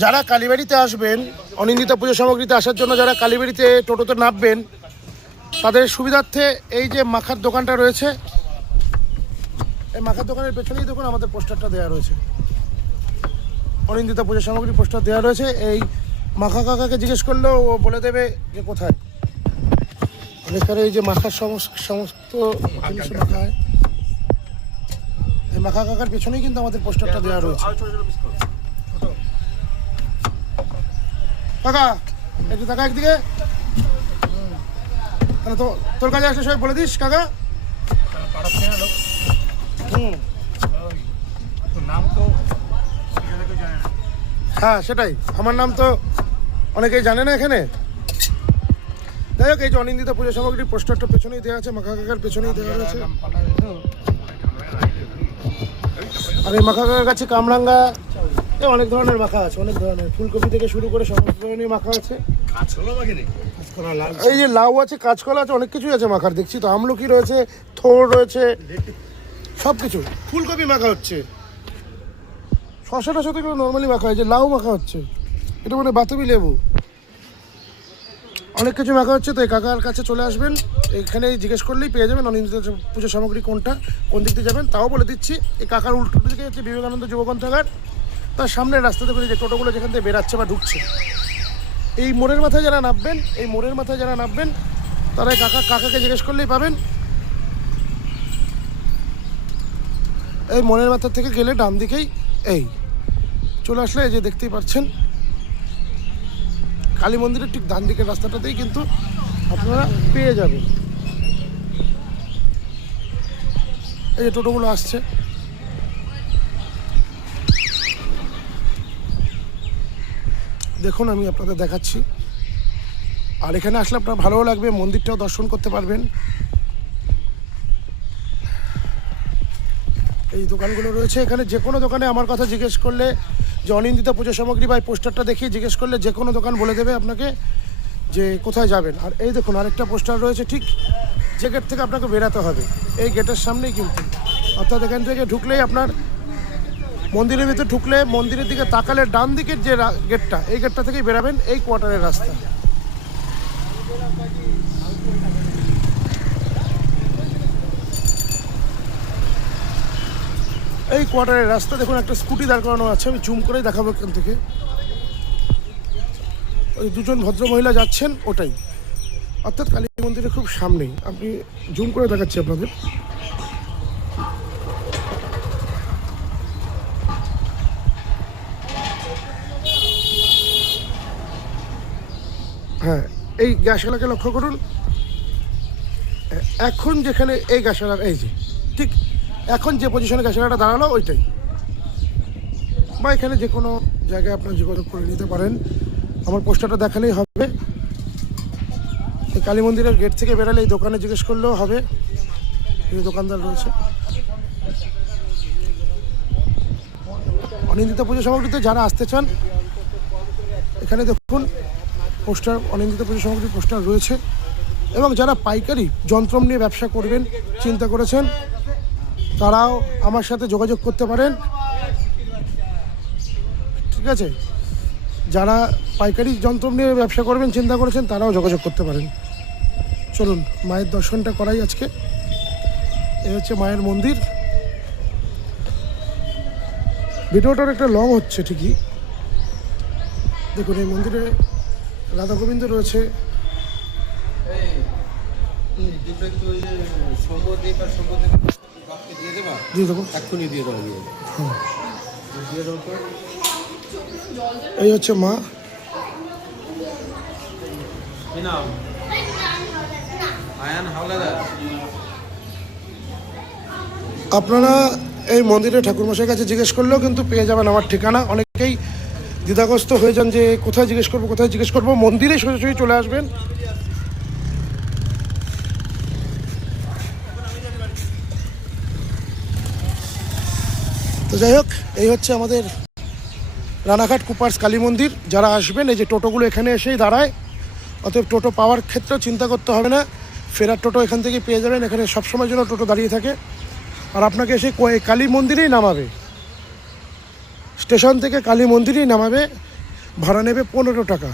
যারা কালীবাড়িতে আসবেন, অনিন্দিতা পুজো সামগ্রীতে আসার জন্য যারা কালীবাড়িতে টোটোতে নামবেন, তাদের সুবিধার্থে এই যে মাখার দোকানটা রয়েছে, এই মাখার দোকানের পেছনেই দেখুন আমাদের পোস্টারটা দেওয়া রয়েছে, অনিন্দিতা পুজো সামগ্রী পোস্টার দেওয়া রয়েছে। এই মাখা কাকাকে জিজ্ঞেস করলেও ও বলে দেবে যে কোথায়। এখানে এই যে মাখার সমস্ত জিনিস মাখা হয়, এই মাখা কাকার পেছনেই কিন্তু আমাদের পোস্টারটা দেওয়া রয়েছে। কাকা একটু টাকা একদিকে, তাহলে তো তোর কাছে আসলে সবাই বলে দিস কাকা। হ্যাঁ সেটাই, আমার নাম তো অনেকেই জানে না এখানে। যাই হোক, এই যে অনিন্দিতা পুজো সামগ্রী পোস্টারটা পেছনেই দেওয়া আছে, মাখা কাকার পেছনেই দেওয়া রয়েছে। আর এই মাখা কাকার কাছে কামরাঙ্গা অনেক ধরনের মাখা আছে, অনেক ধরনের, ফুলকপি থেকে শুরু করে সমস্ত ধরনের মাখা আছে। এই যে লাউ আছে, কাঁচকলা আছে, অনেক কিছুই আছে মাখার, দেখছি তো। আমলকি রয়েছে, থোড় রয়েছে, সব কিছু। ফুলকপি মাখা হচ্ছে, শশাটার সাথে কোনো নর্মালি মাখা হয়েছে, লাউ মাখা হচ্ছে, এটা মানে বাতাবি লেবু, অনেক কিছু মাখা হচ্ছে। তো এই কাকার কাছে চলে আসবেন, এখানে জিজ্ঞেস করলেই পেয়ে যাবেন অনিন্দিতা পুজো সামগ্রী কোনটা, কোন দিক দিয়ে যাবেন তাও বলে দিচ্ছি। এই কাকার উল্টো দিকে হচ্ছে বিবেকানন্দ যুব গ্রন্থাগার, তার সামনের রাস্তাতে করে যে টোটোগুলো যেখান থেকে বেরাচ্ছে বা ঢুকছে, এই মোড়ের মাথায় যারা নামবেন, এই মোড়ের মাথায় যারা নামবেন তারা কাকাকে জিজ্ঞেস করলেই পাবেন। এই মোড়ের মাথা থেকে গেলে ডান দিকেই এই চলে আসলে এই যে দেখতেই পাচ্ছেন কালী মন্দিরের ঠিক ডান দিকের রাস্তাটাতেই কিন্তু আপনারা পেয়ে যাবেন। এই যে টোটোগুলো আসছে, দেখুন আমি আপনাদের দেখাচ্ছি। আর এখানে আসলে আপনার ভালোও লাগবে, মন্দিরটাও দর্শন করতে পারবেন। এই দোকানগুলো রয়েছে এখানে, যে কোনো দোকানে আমার কথা জিজ্ঞেস করলে, যে অনিন্দিতা পুজো সামগ্রী বা এই পোস্টারটা দেখিয়ে জিজ্ঞেস করলে যে কোনো দোকান বলে দেবে আপনাকে যে কোথায় যাবেন। আর এই দেখুন আরেকটা পোস্টার রয়েছে, ঠিক যে গেট থেকে আপনাকে বেরাতে হবে, এই গেটের সামনেই কিন্তু, অর্থাৎ এখান থেকে ঢুকলেই আপনার মন্দিরের ভিতরে ঢুকলে মন্দিরের দিকে তাকালে ডান দিকের যে গেটটা, এই গেটটা থেকেই বেরাবেন, এই কোয়ার্টারের রাস্তা। এই কোয়ার্টারের রাস্তা দেখুন, একটা স্কুটি দাঁড় করানো আছে, আমি জুম করেই দেখাবো এখান থেকে। ওই দুজন ভদ্রমহিলা যাচ্ছেন, ওটাই অর্থাৎ কালী মন্দিরের খুব সামনেই। আপনি জুম করে দেখাচ্ছি আপনাদের। হ্যাঁ, এই গ্যাসওয়ালাকে লক্ষ্য করুন, এখন যেখানে এই গ্যাসওয়ালা, এই যে ঠিক এখন যে পজিশনে গ্যাসওয়ালাটা দাঁড়ালো ওইটাই, বা এখানে যে কোনো জায়গায় আপনার যোগাযোগ করে নিতে পারেন, আমার পোস্টারটা দেখালেই হবে। এই কালী মন্দিরের গেট থেকে বেরালে এই দোকানে জিজ্ঞেস করলেও হবে, এই দোকানদার রয়েছে। অনিন্দিতা পুজো সামগ্রীতে যারা আসতে চান, এখানে দেখুন পোস্টার, অনিন্দিতা পুজো সামগ্রীর পোস্টার রয়েছে। এবং যারা পাইকারি যন্ত্রম নিয়ে ব্যবসা করবেন চিন্তা করেছেন, তারাও আমার সাথে যোগাযোগ করতে পারেন, ঠিক আছে। যারা পাইকারি যন্ত্রম নিয়ে ব্যবসা করবেন চিন্তা করেছেন, তারাও যোগাযোগ করতে পারেন। চলুন মায়ের দর্শনটা করাই আজকে। এই হচ্ছে মায়ের মন্দির। ভিডিওটার একটা লং হচ্ছে ঠিকই, দেখুন এই মন্দিরে রাধা গোবিন্দ রয়েছে। দিয়ে দেবো, এক্ষুনি দিয়ে দেবো। এই হচ্ছে মা। আপনারা এই মন্দিরে ঠাকুরমশাইয়ের কাছে জিজ্ঞেস করলেও কিন্তু পেয়ে যাবেন আমার ঠিকানা। অনেকেই দ্বিধাগ্রস্ত হয়ে যান যে কোথায় জিজ্ঞেস করবো, কোথায় জিজ্ঞেস করবো, মন্দিরে সোজাসুজি চলে আসবেন। তো যাই হোক, এই হচ্ছে আমাদের রানাঘাট কুপার্স কালী মন্দির। যারা আসবেন, এই যে টোটোগুলো এখানে এসেই দাঁড়ায়, অতএব টোটো পাওয়ার ক্ষেত্রেও চিন্তা করতে হবে না, ফেরার টোটো এখান থেকে পেয়ে যাবেন। এখানে সবসময়ের জন্য টোটো দাঁড়িয়ে থাকে, আর আপনাকে এসে কালী মন্দিরেই নামাবে, স্টেশন থেকে কালী মন্দিরেই নামাবে। ভাড়া নেবে 15 টাকা।